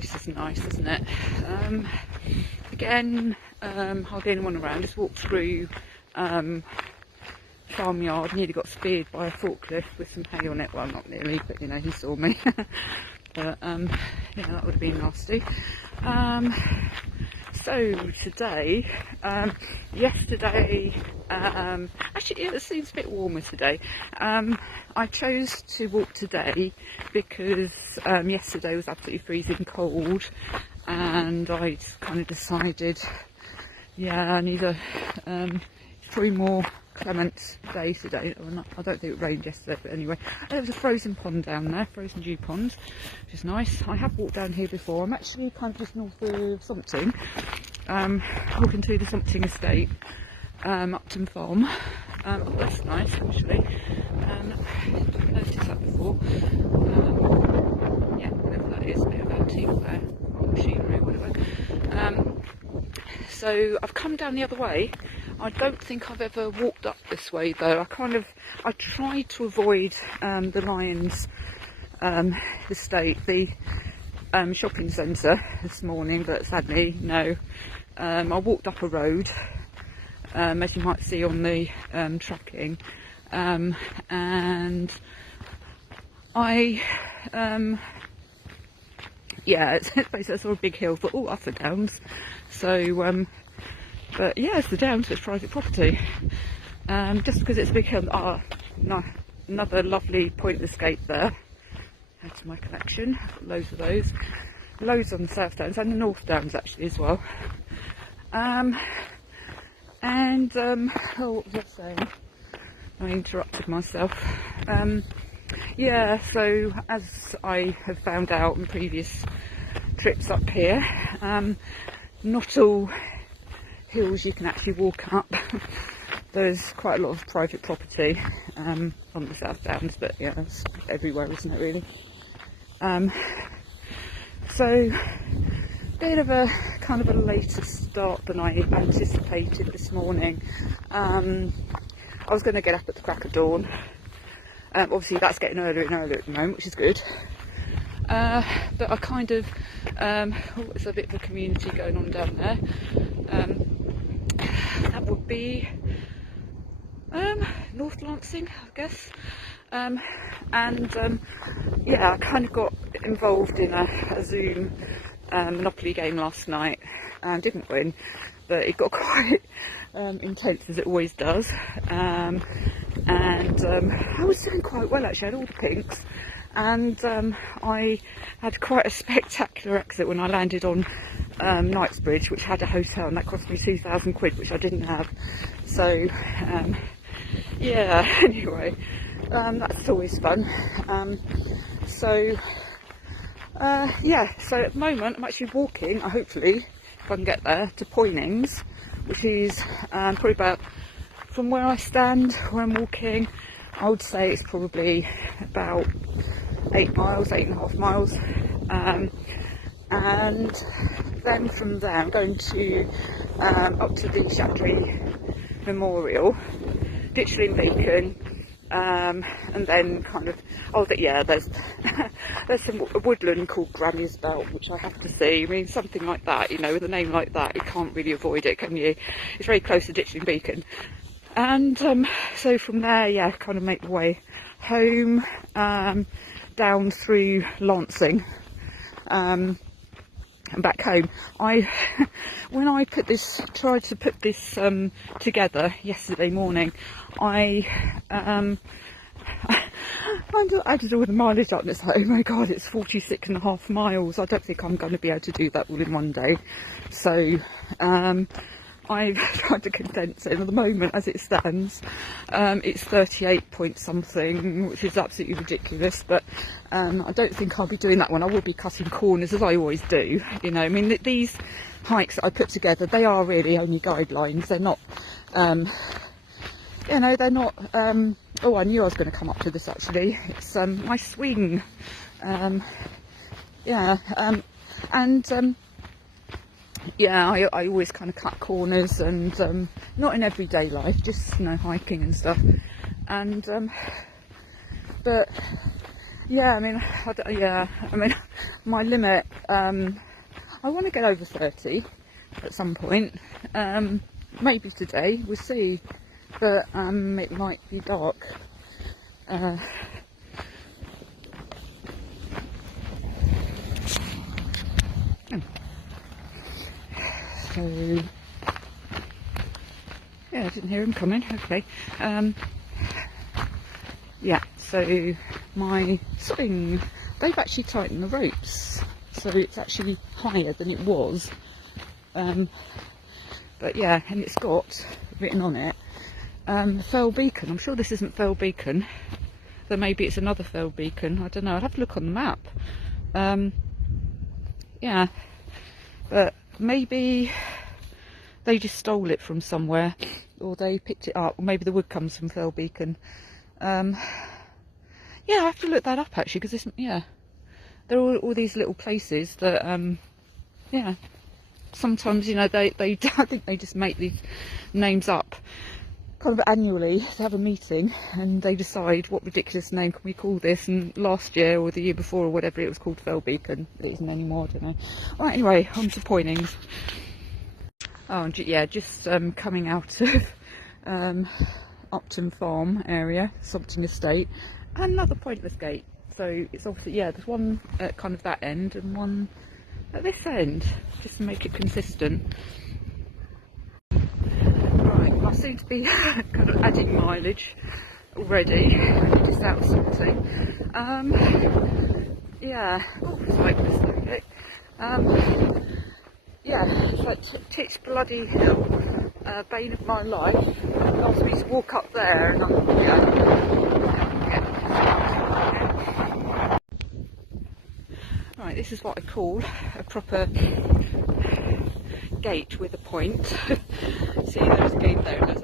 this is nice, isn't it? Again, hardly anyone around. Just walked through farmyard, nearly got speared by a forklift with some hay on it. Well, not nearly, but you know, he saw me. But yeah, that would have been nasty. So today, yesterday, actually it seems a bit warmer today. I chose to walk today because yesterday was absolutely freezing cold, and I kind of decided, yeah, I need a probably more clement day today. I don't think it rained yesterday, but anyway, there was a frozen pond down there, frozen dew pond, which is nice. I have walked down here before. I'm actually kind of just north of Sompting, walking through the Sompting Estate, Upton Farm. Oh, that's nice actually. Didn't notice that before. Yeah, whatever that is, a bit of antique there, machinery, whatever. So I've come down the other way. I don't think I've ever walked up this way though. I tried to avoid the Lions estate, the shopping centre this morning, but sadly no. I walked up a road, as you might see on the tracking, and I yeah, it's basically I saw a big hill, thought, oh, up and downs. So but yeah, it's the downs, so it's private property. Just because it's a big hill. No, another lovely point escape there. Add to my collection. I've got loads of those. Loads on the South Downs and the North Downs actually as well. Oh, what was I saying? I interrupted myself. Yeah, so as I have found out in previous trips up here, not all hills you can actually walk up. There's quite a lot of private property on the South Downs, but yeah, it's everywhere, isn't it really? So bit of a kind of a later start than I anticipated this morning. I was going to get up at the crack of dawn. Obviously that's getting earlier and earlier at the moment, which is good. But I kind of, there's a bit of a community going on down there. That would be North Lancing, I guess. Yeah, I kind of got involved in a Zoom Monopoly game last night and didn't win, but it got quite intense, as it always does. I was doing quite well actually. I had all the pinks, and I had quite a spectacular exit when I landed on Knightsbridge, which had a hotel, and that cost me 2,000 quid, which I didn't have. So yeah, anyway, that's always fun. Yeah, so at the moment I'm actually walking, hopefully if I can get there, to Poynings, which is probably about, from where I stand, where I'm walking, I would say it's probably about 8 miles, 8.5 miles. And then from there I'm going to up to the Shaftesbury Memorial, Ditchling Beacon, and then kind of, yeah, there's there's some woodland called Granny's Belt, which I have to see. I mean, something like that, you know, with a name like that, you can't really avoid it, can you? It's very close to Ditchling Beacon. And so from there, yeah, kind of make my way home, down through Lancing, and back home. When I tried to put this together yesterday morning, I did all the mileage up, and it's like, oh my god, it's 46.5 miles. I don't think I'm going to be able to do that all in one day. So I've tried to condense it, and at the moment, as it stands, it's 38 point something, which is absolutely ridiculous, but I don't think I'll be doing that one. I will be cutting corners, as I always do, you know. I mean, these hikes that I put together, they are really only guidelines. They're not, you know, they're not, oh, I knew I was going to come up to this actually. It's my swing, yeah, yeah, I always kind of cut corners, and not in everyday life, just, you know, hiking and stuff. And but yeah, I mean, my limit, I want to get over 30 at some point, maybe today, we'll see, but it might be dark. So yeah, I didn't hear him coming. Okay. Yeah, so my swing, they've actually tightened the ropes, so it's actually higher than it was. But yeah, and it's got written on it Fell Beacon. I'm sure this isn't Fell Beacon, though maybe it's another Fell Beacon. I don't know. I'd have to look on the map. Yeah, but maybe they just stole it from somewhere, or they picked it up, or maybe the wood comes from Fell Beacon. Yeah, I have to look that up actually, because yeah, there are all these little places that yeah, sometimes, you know, they I think they just make these names up kind of annually. They have a meeting and they decide what ridiculous name can we call this, and last year or the year before or whatever it was called Fell Beacon. It isn't anymore, I don't know. Right, anyway, on to Poynings. Oh, and yeah, just coming out of Upton Farm area, Sompting Estate, and another pointless gate. So it's obviously, yeah, there's one at kind of that end and one at this end, just to make it consistent. Right, I seem to be kind of adding mileage already, just out of something. Yeah, oh, cyclist, okay. Yeah, it's like Titch Bloody Hill, bane of my life. It asked me to walk up there, and I'm, Right, this is what I call a proper gate with a point. See, there's a gate there, look.